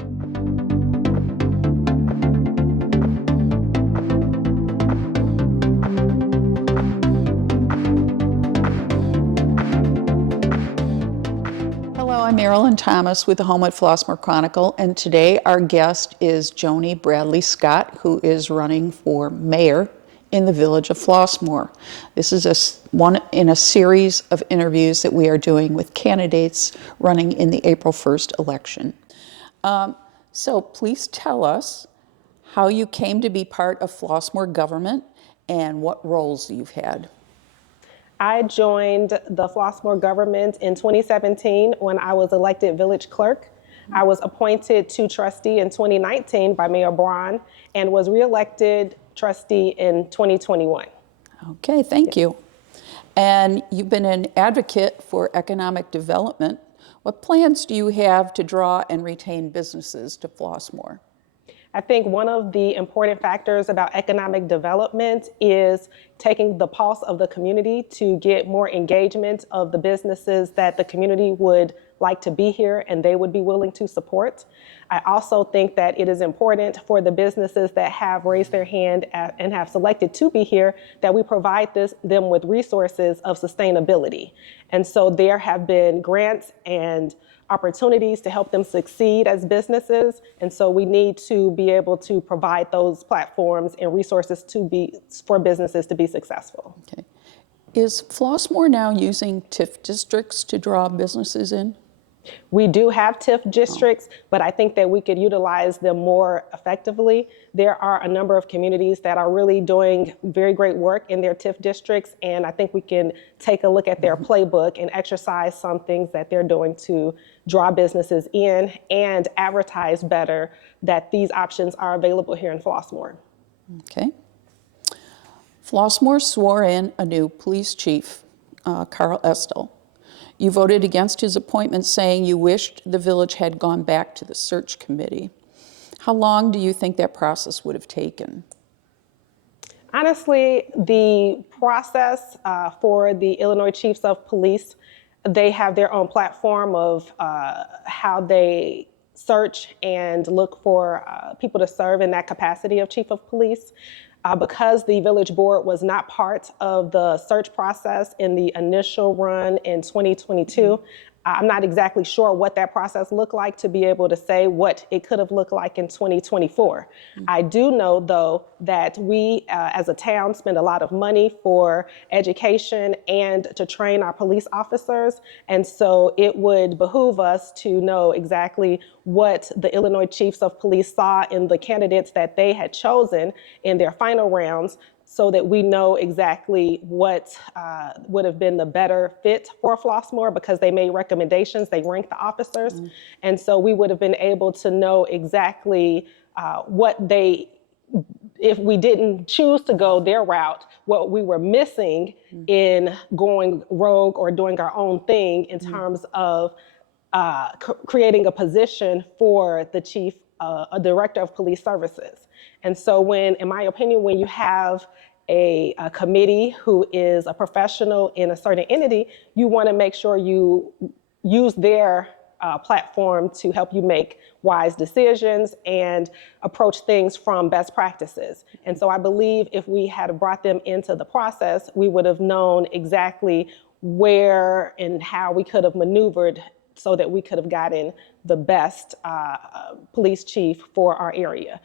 Hello, I'm Marilyn Thomas with the Homewood-Flossmoor Chronicle, and today our guest is Joni Bradley Scott, who is running for mayor in the village of Flossmoor. This is one in a series of interviews that we are doing with candidates running in the April 1st election. So please tell us how you came to be part of Flossmoor government and what roles you've had. I joined the Flossmoor government in 2017 when I was elected village clerk. I was appointed to trustee in 2019 by Mayor Braun and was reelected trustee in 2021. Okay, thank you. And you've been an advocate for economic development. What plans do you have to draw and retain businesses to Flossmoor? I think one of the important factors about economic development is taking the pulse of the community to get more engagement of the businesses that the community would like to be here and they would be willing to support. I also think that it is important for the businesses that have raised their hand and have selected to be here that we provide them with resources of sustainability. And so there have been grants and opportunities to help them succeed as businesses. And so we need to be able to provide those platforms and resources for businesses to be successful. Okay. Is Flossmoor now using TIF districts to draw businesses in? We do have TIF districts, but I think that we could utilize them more effectively. There are a number of communities that are really doing very great work in their TIF districts, and I think we can take a look at their playbook and exercise some things that they're doing to draw businesses in and advertise better that these options are available here in Flossmoor. Okay. Flossmoor swore in a new police chief, Carl Estel. You voted against his appointment, saying you wished the village had gone back to the search committee. How long do you think that process would have taken? Honestly, the process for the Illinois Chiefs of Police, they have their own platform of how they search and look for people to serve in that capacity of chief of police. Because the village board was not part of the search process in the initial run in 2022, I'm not exactly sure what that process looked like to be able to say what it could have looked like in 2024. I do know, though, that we as a town spend a lot of money for education and to train our police officers. And so it would behoove us to know exactly what the Illinois Chiefs of Police saw in the candidates that they had chosen in their final rounds, so that we know exactly what would have been the better fit for Flossmoor, because they made recommendations, they ranked the officers. And so we would have been able to know exactly if we didn't choose to go their route, what we were missing in going rogue or doing our own thing in terms of creating a position for the chief, a director of police services. And so in my opinion, when you have a committee who is a professional in a certain entity, you want to make sure you use their platform to help you make wise decisions and approach things from best practices. And so I believe if we had brought them into the process, we would have known exactly where and how we could have maneuvered so that we could have gotten the best police chief for our area.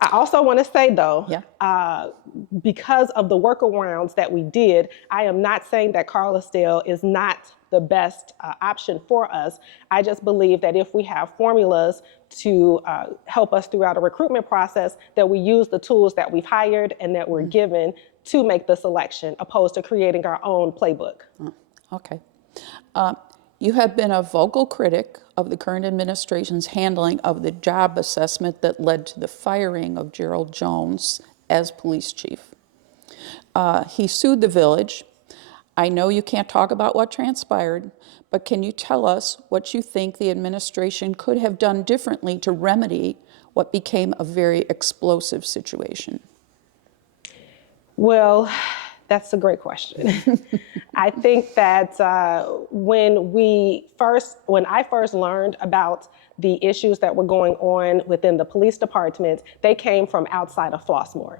I also want to say, though, because of the workarounds that we did, I am not saying that Carl Estel is not the best option for us. I just believe that if we have formulas to help us throughout a recruitment process, that we use the tools that we've hired and that we're given to make the selection, opposed to creating our own playbook. Okay. You have been a vocal critic of the current administration's handling of the job assessment that led to the firing of Gerald Jones as police chief. He sued the village. I know you can't talk about what transpired, but can you tell us what you think the administration could have done differently to remedy what became a very explosive situation? Well, that's a great question. I think that when I first learned about the issues that were going on within the police department, they came from outside of Flossmoor.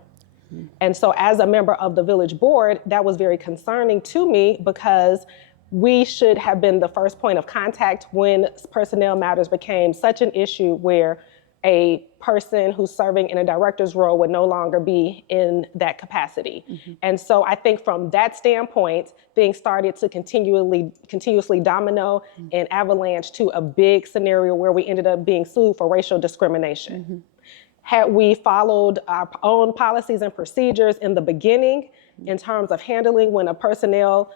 And so as a member of the village board, that was very concerning to me because we should have been the first point of contact when personnel matters became such an issue where a person who's serving in a director's role would no longer be in that capacity. And so I think from that standpoint, things started to continuously domino and avalanche to a big scenario where we ended up being sued for racial discrimination. Had we followed our own policies and procedures in the beginning in terms of handling when a personnel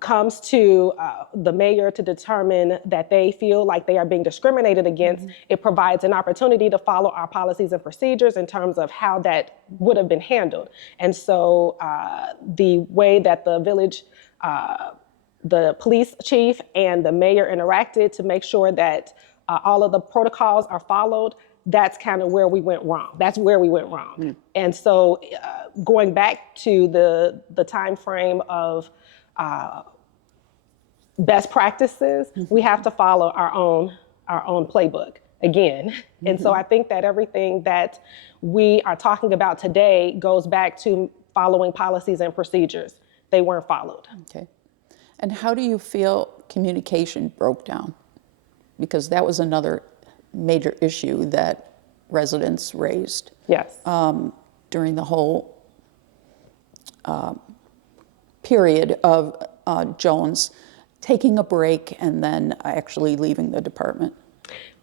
comes to the mayor to determine that they feel like they are being discriminated against, it provides an opportunity to follow our policies and procedures in terms of how that would have been handled. And so the way that the village, the police chief and the mayor interacted to make sure that all of the protocols are followed, that's kind of where we went wrong. That's where we went wrong. And so going back to the time frame of best practices, we have to follow our own playbook again. And so I think that everything that we are talking about today goes back to following policies and procedures. They weren't followed. Okay. And how do you feel communication broke down? Because that was another major issue that residents raised. Yes. During the whole period of Jones taking a break and then actually leaving the department.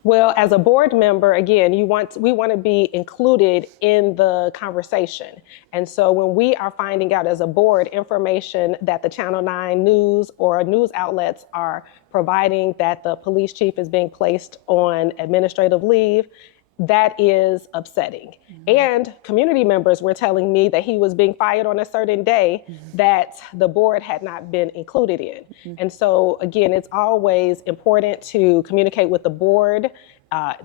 Well, as a board member, again, we want to be included in the conversation. And so when we are finding out as a board information that the Channel 9 news or news outlets are providing that the police chief is being placed on administrative leave, that is upsetting. And community members were telling me that he was being fired on a certain day that the board had not been included in. And so again, it's always important to communicate with the board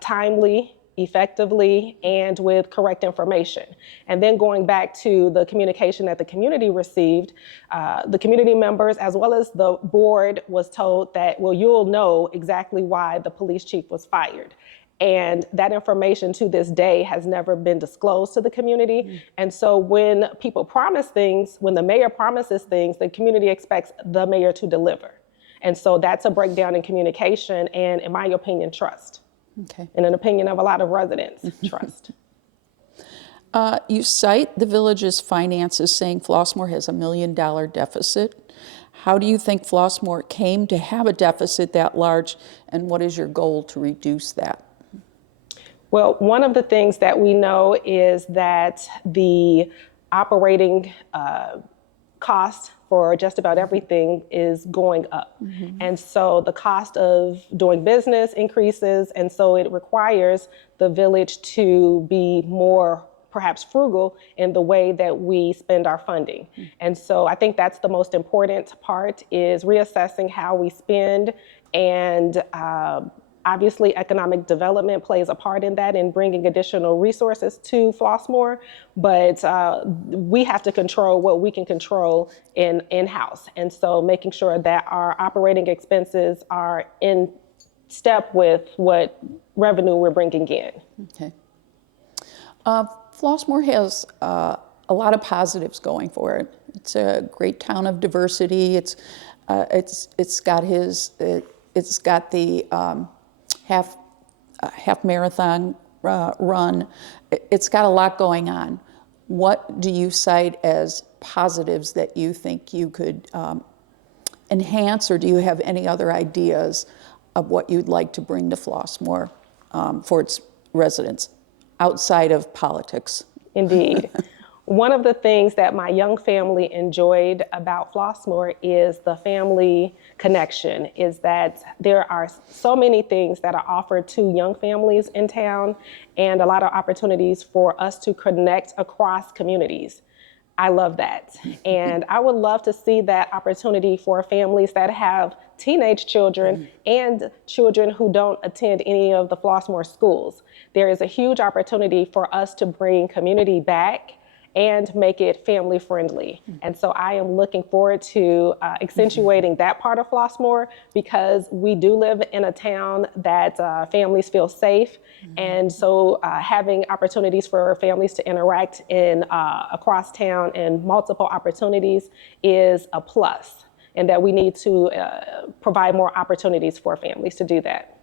timely, effectively, and with correct information. And then going back to the communication that the community received, the community members as well as the board was told that, well, you'll know exactly why the police chief was fired. And that information to this day has never been disclosed to the community. And so when people promise things, when the mayor promises things, the community expects the mayor to deliver. And so that's a breakdown in communication and, in my opinion, trust. Okay. In an opinion of a lot of residents, trust. You cite the village's finances saying Flossmoor has $1 million deficit. How do you think Flossmoor came to have a deficit that large, and what is your goal to reduce that? Well, one of the things that we know is that the operating cost for just about everything is going up. And so the cost of doing business increases, and so it requires the village to be more perhaps frugal in the way that we spend our funding. And so I think that's the most important part, is reassessing how we spend, and obviously, economic development plays a part in that, in bringing additional resources to Flossmoor, but we have to control what we can control in-house. And so making sure that our operating expenses are in step with what revenue we're bringing in. Okay. Flossmoor has a lot of positives going for it. It's a great town of diversity. It's got the half marathon run. It's got a lot going on. What do you cite as positives that you think you could enhance, or do you have any other ideas of what you'd like to bring to Flossmoor for its residents outside of politics? Indeed. One of the things that my young family enjoyed about Flossmoor is the family connection, is that there are so many things that are offered to young families in town, and a lot of opportunities for us to connect across communities. I love that. And I would love to see that opportunity for families that have teenage children and children who don't attend any of the Flossmoor schools. There is a huge opportunity for us to bring community back and make it family friendly. And so I am looking forward to accentuating that part of Flossmoor, because we do live in a town that families feel safe. And so having opportunities for families to interact in across town and multiple opportunities is a plus, and that we need to provide more opportunities for families to do that.